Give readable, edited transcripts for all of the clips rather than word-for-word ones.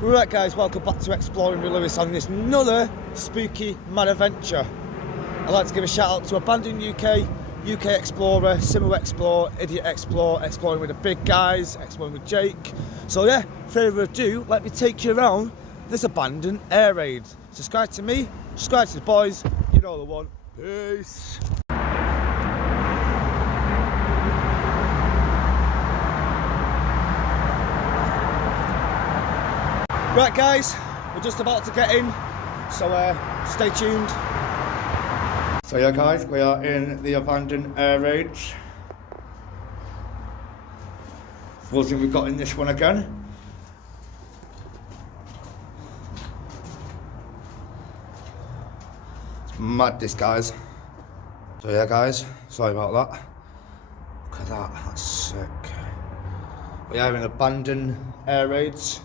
Right guys, welcome back to Exploring with Lewis on this another spooky mad adventure. I'd like to give a shout out to Abandoned UK, UK Explorer, Simo Explore, Idiot Explore, Exploring with the Big Guys, Exploring with Jake. So yeah, further ado, let me take you around this abandoned air raid. Subscribe to me, subscribe to the boys, you know the one. Peace. Right guys, we're just about to get in, so stay tuned. So yeah guys, we are in the abandoned air raid. First thing we've got in this one again. It's mad this guys. So yeah guys, sorry about that. Look at that, that's sick. We are in abandoned air raids.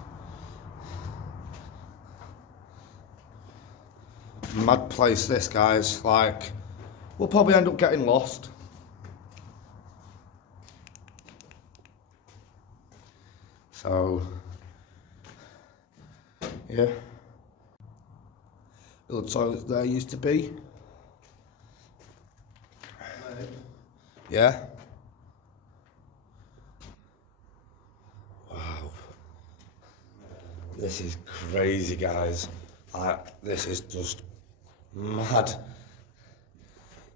Mad place this guys, like we'll probably end up getting lost. So yeah, little toilets there used to be. Yeah. Wow. This is crazy guys. This is just mad.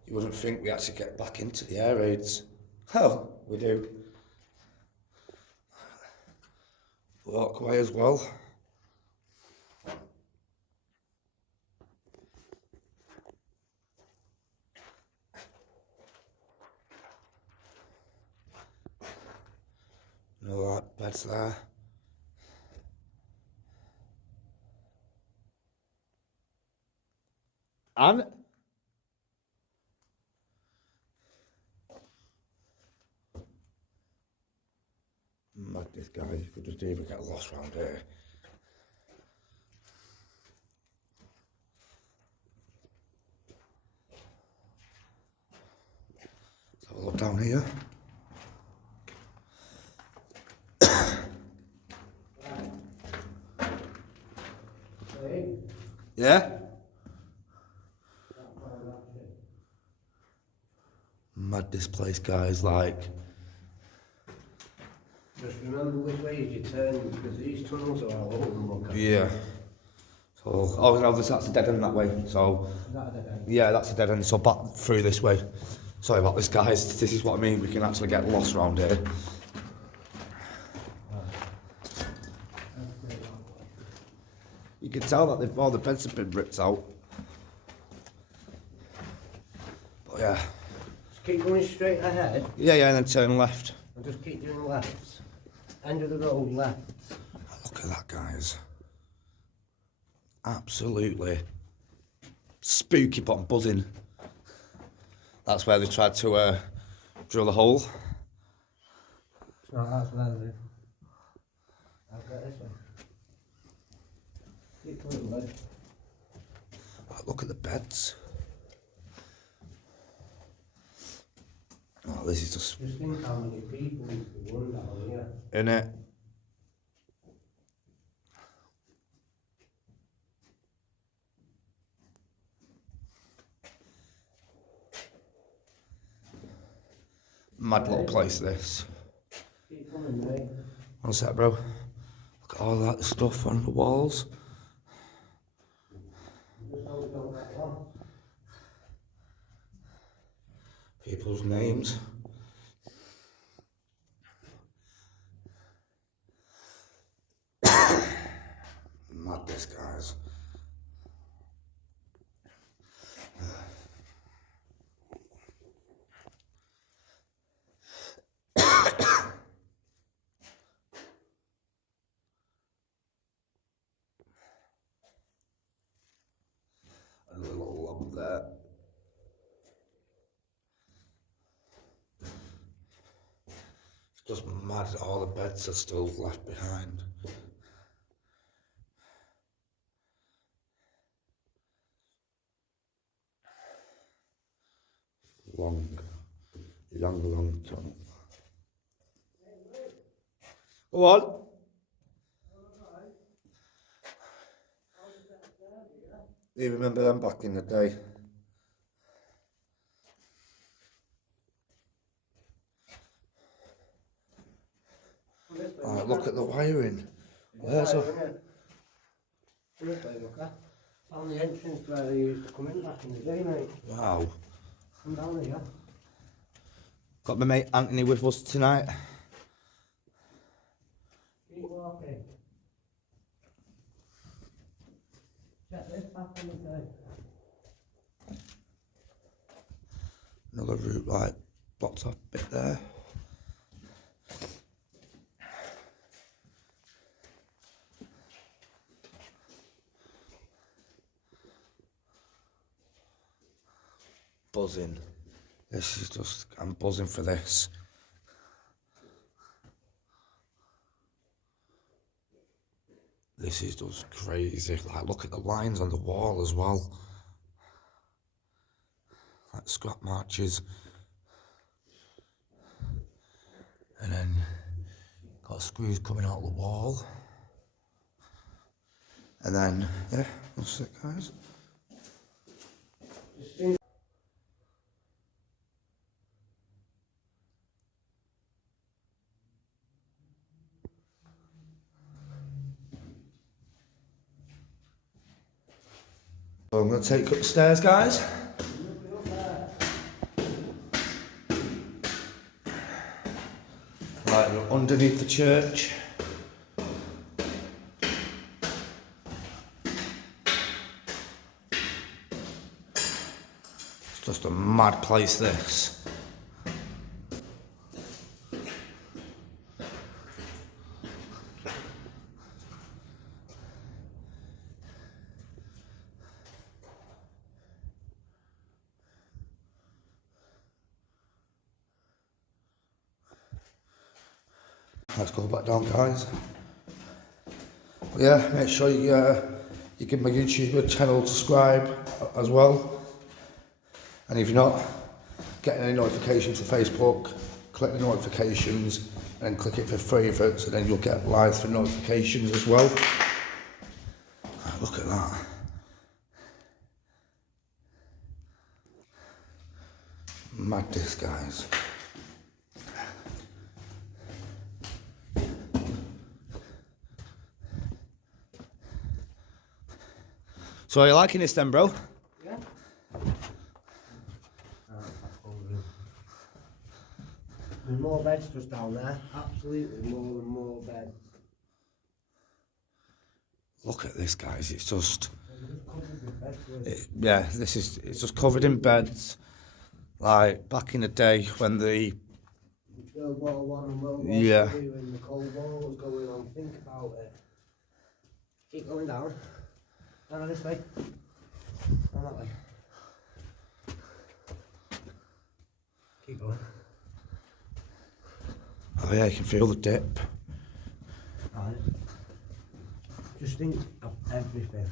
You wouldn't think we actually get back into the air raids. Oh, we do. Walkway as well. No that beds there. And madness guys, you could just even get lost around here. Let's have a look down here. Yeah? Mad this place guys, like. Just remember which way you turn, because these tunnels are all over them, look at. Yeah. So, oh no, that's a dead end that way, so. Is that a dead end? Yeah, that's a dead end, so back through this way. Sorry about this guys, this is what I mean, we can actually get lost around here. You can tell that all the beds have been ripped out. But yeah. Just keep going straight ahead. Yeah, and then turn left. And just keep doing lefts. End of the road left. Look at that, guys. Absolutely spooky, but I'm buzzing. That's where they tried to drill a hole. No, that's leather. I'll get this one. Keep going, bud. Oh, look at the beds. Oh, this is just think how many people used to run down here. innit. Mad little place this. Keep coming, mate. One sec, bro. Look at all that stuff on the walls. People's names. Madness, guys. A little lump there. Just mad that all the beds are still left behind. Long tunnel. Go on. You remember them back in the day? Oh, look at the wiring. Where's a... Found the entrance where they used to come in back in the day, mate. Wow. Come down here. Got my mate Anthony with us tonight. Keep walking. Check this back on the side. Another route like blocked off bit there. Buzzing. This is just, I'm buzzing for this. This is just crazy. Like, look at the lines on the wall as well. Like scrap marches. And then got screws coming out the wall. And then, yeah, that's it, guys. So I'm going to take you upstairs, guys. Right, we're underneath the church. It's just a mad place, this. Let's go back down, guys. But yeah, make sure you give my YouTube channel a subscribe as well. And if you're not getting any notifications for Facebook, click the notifications and click it for favourites, and then you'll get live for notifications as well. Look at that. Madness, guys. So are you liking this then, bro? Yeah. There's more beds just down there. Absolutely more and more beds. Look at this, guys. It's just... Covered with beds, it's just covered in beds. Like back in the day when the... World War One and World War Yeah. Two and the Cold War was going on. Think about it. Keep going down. Down this way. Down that way. Keep going. Oh yeah, you can feel the dip. Right. Just think of everything.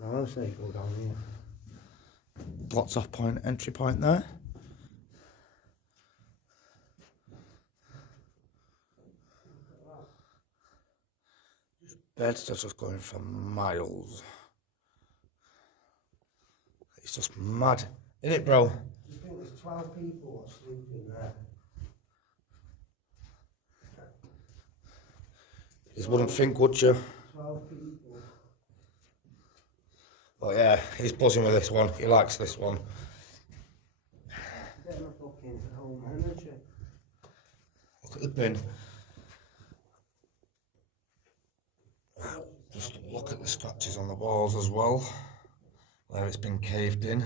Now I'll say go down here. Blocks off point, entry point there. Beds are just going for miles. It's just mad, isn't it, bro? Just think there's 12 people sleeping there. You just wouldn't think, would you? 12 people. Oh yeah, he's buzzing with this one. He likes this one. Get my fucking home energy. Look at the bin. Just look at the scratches on the walls as well, where it's been caved in.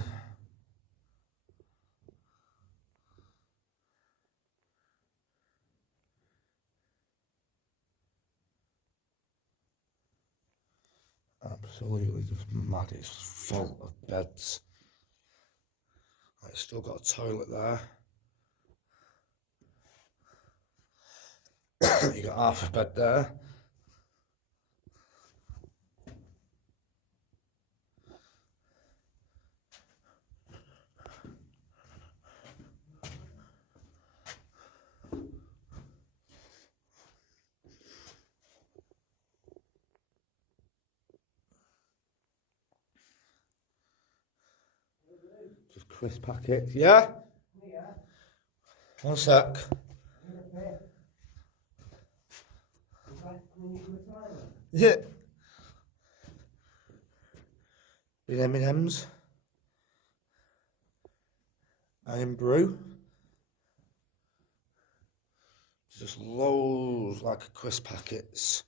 Absolutely just mad. It's full of beds. It's still got a toilet there. You got half a bed there. Crisp packets, yeah? Yeah. One sec. Yeah. Big M&M's. And brew. Just loads like crisp packets.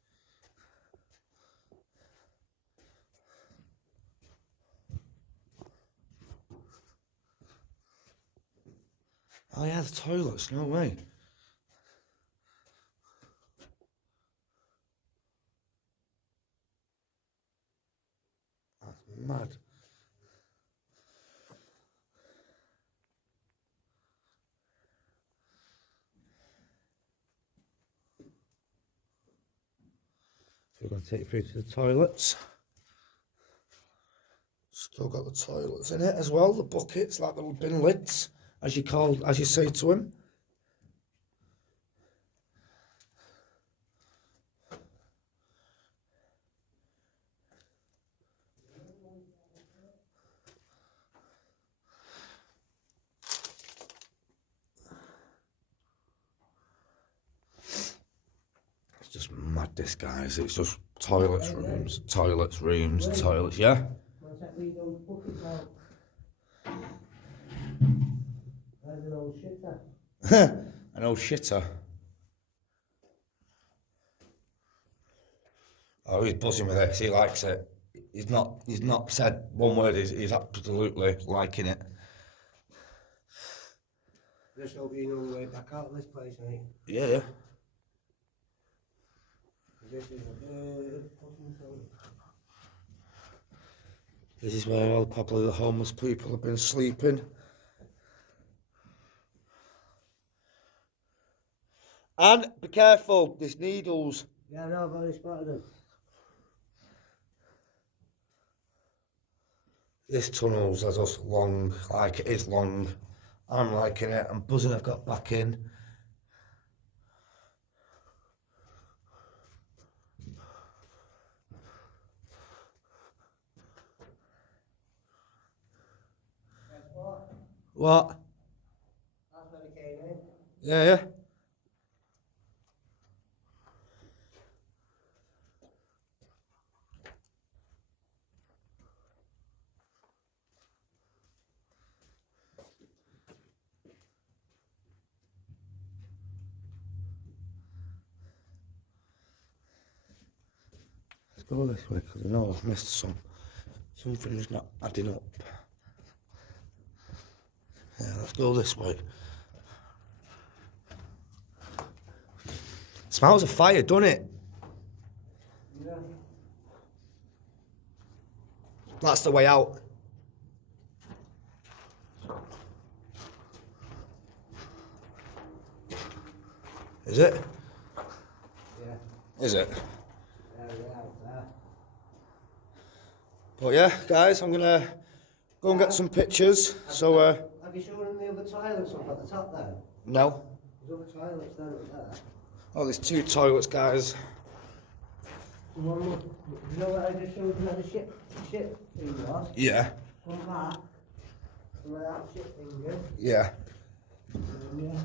Oh yeah, the toilets, no way. That's mad. So we're going to take you through to the toilets. Still got the toilets in it as well, the buckets, like the bin lids, as you say to him. It's just mad, this, guys. It's just toilets, rooms, yeah? An old shitter. Oh, he's buzzing with this. He likes it. He's not said one word. He's absolutely liking it. Just hope you know the way back out of this place, mate. Yeah. This is a good fucking toilet. This is where all probably the homeless people have been sleeping. And be careful, there's needles. Yeah, no, I've already spotted them. This tunnel's as us long, like it is long. I'm liking it. I'm buzzing I've got back in. What? That's where they came in. Yeah. Let's go this way because I know I've missed something's not adding up. Yeah, let's go this way. Smells of fire, doesn't it? Yeah. That's the way out. Is it? Yeah. Is it? Yeah, out there. But yeah, guys, I'm gonna go and get some pictures. So Have you shown them the other toilets up at the top there? no. There's other toilets there up there. Oh, there's 2 toilets, guys. You know what I just showed you where the shit thing was? Yeah. Come back. And where that shit thing is. Yeah. Yeah.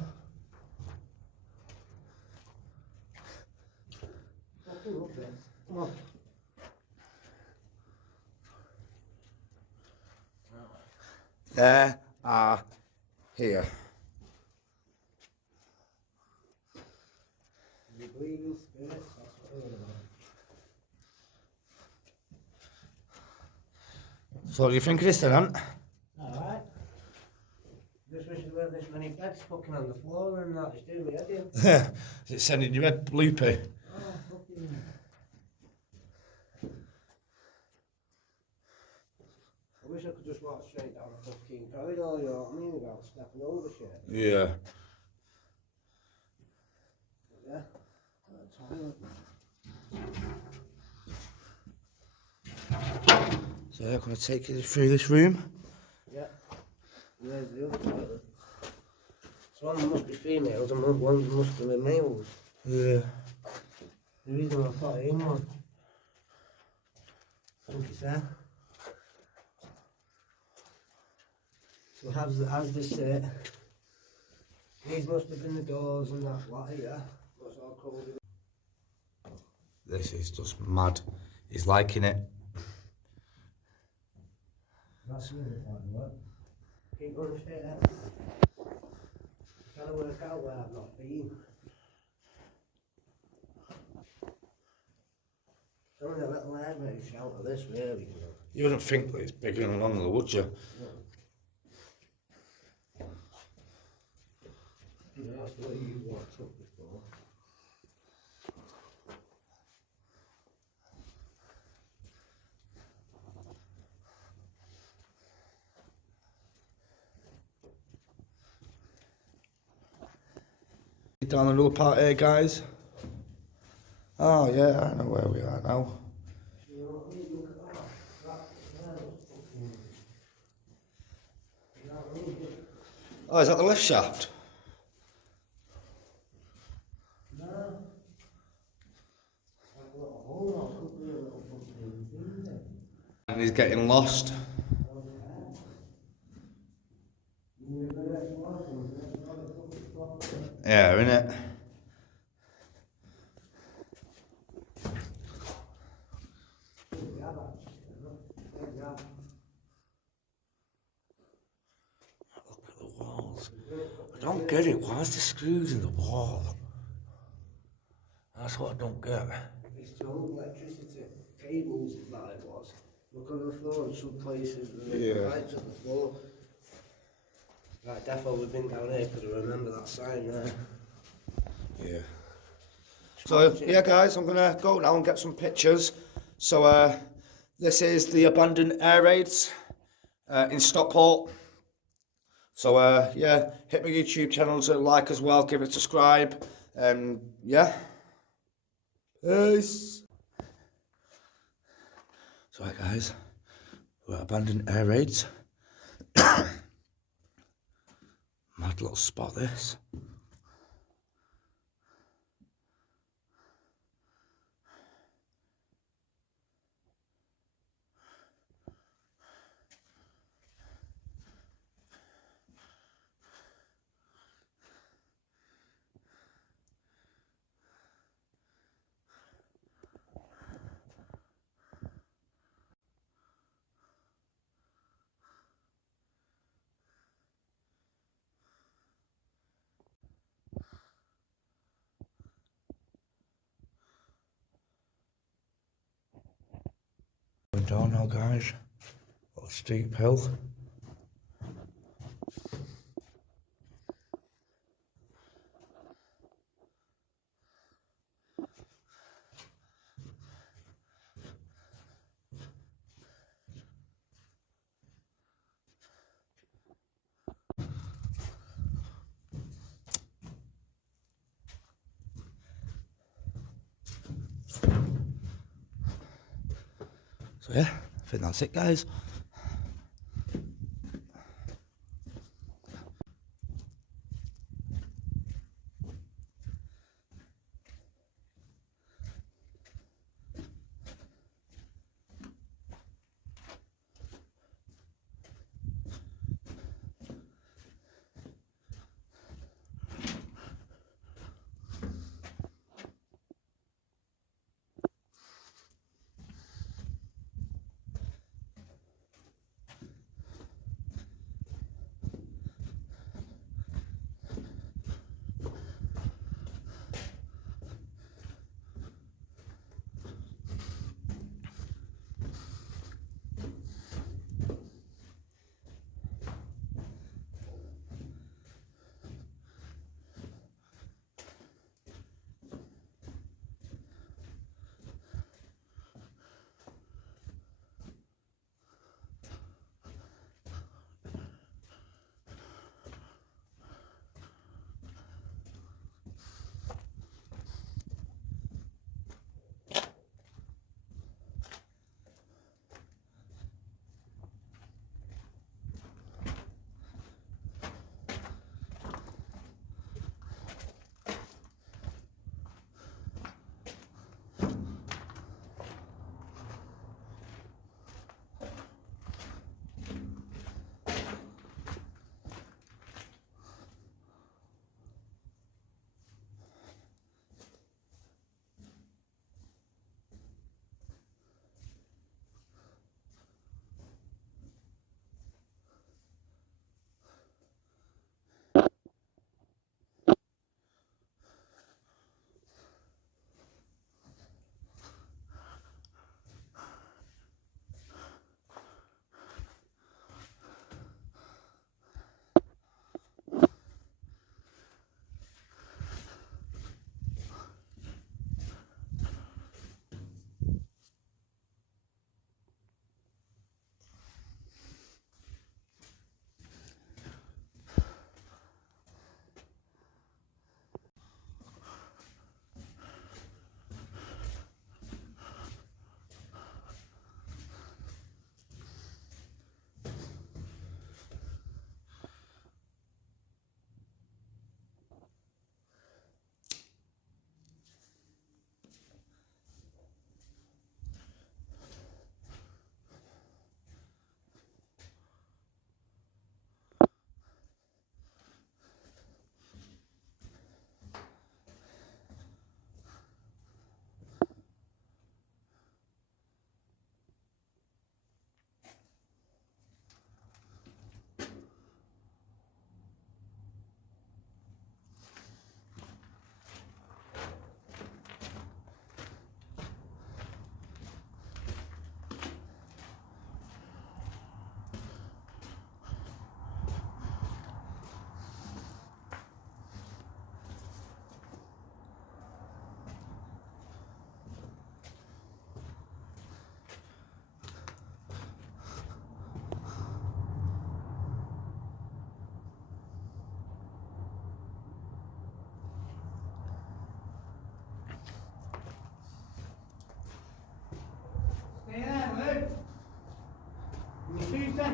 Fucking up there. Come on. There are here. The bleeding spirits, that's what they're about. So what do you think of this then, Ant? Alright. Just wish there weren't this many beds fucking on the floor and that. It's doing me head in. Is it sending your head loopy? Oh, fucking. I wish I could just walk straight down the fucking corridor, you know what I mean, without stepping over shit. Yeah. Yeah. Toilet. So I'm going to take you through this room. Yeah. And there's the other toilet. So one must be females and one must be males. Yeah. The reason I put it in one. I think it's there. So as they say, these must have been the doors and that flat here. That's all cold. This is just mad. He's liking it. That's really hard work. Keep going straight there. Trying to work out where I've not been. It's only a little airbag shout of this, really. You know. You wouldn't think that it's bigger and longer, would you? No. Yeah, that's the way you walked up before. Down another part here, guys. Oh yeah, I know where we are now. You know what I mean? Look at that. Oh, is that the lift shaft? No. Like a little hole, or could be a little fucking thing there. And he's getting lost. Yeah, innit? Look at the walls. I don't get it. Why is the screws in the wall? That's what I don't get. It's the old electricity cables that it was. Look on the floor in some places. Yeah. Right to the floor. Right, defo we've been down here because I remember that sign there. Yeah. So yeah, guys, I'm gonna go now and get some pictures. So this is the abandoned air raids in Stockport. So yeah, hit my YouTube channel to like as well, give it a subscribe, and yeah. Peace. So right, guys, we're at abandoned air raids. Mad little spot this. Going down now, guys. Got a steep hill. So yeah, I think that's it, guys.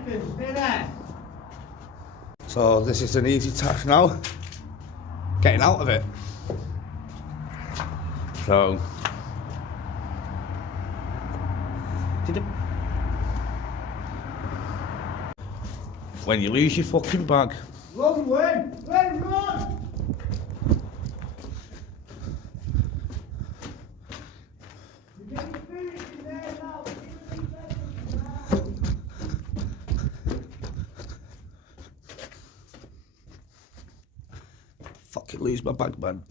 seconds, stay there. So this is an easy task now, getting out of it. So, when you lose your fucking bag, Run, Wayne! Wayne, run! You're getting finished in there now. fucking lose my bag, man.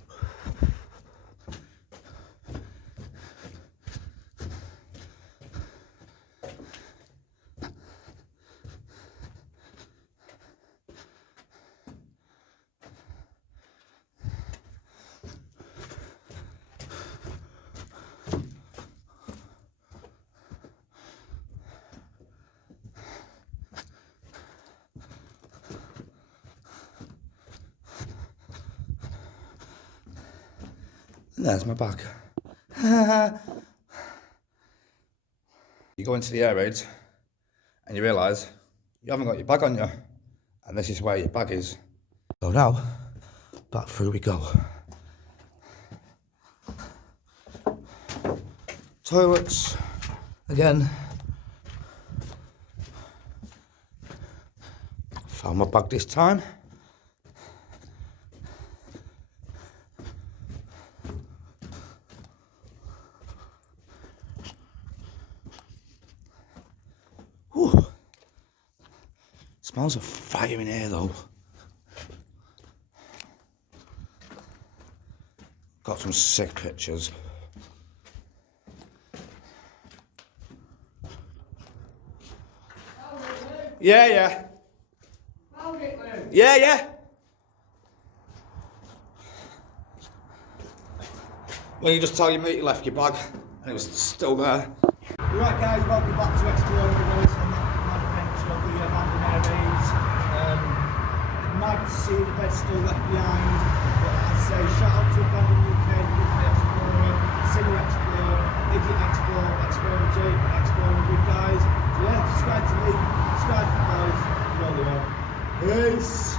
There's my bag. You go into the air raids and you realise you haven't got your bag on you, and this is where your bag is. So now, back through we go. Toilets, again. Found my bag this time. Whew. Smells of fire in here though. Got some sick pictures. Yeah. Yeah. Well, you just tell your mate you left your bag and it was still there. Right guys, welcome back to Exploring the Willis on that mad adventure of the abandoned air raids. Mad to see the bed still left behind, but I'd say shout out to Abandoned UK, UK Explorer, Singer Explorer, Idiot Explorer, Explorer J, Explorer the good guys. So yeah, subscribe to me, subscribe to the boys, you know the one. Peace!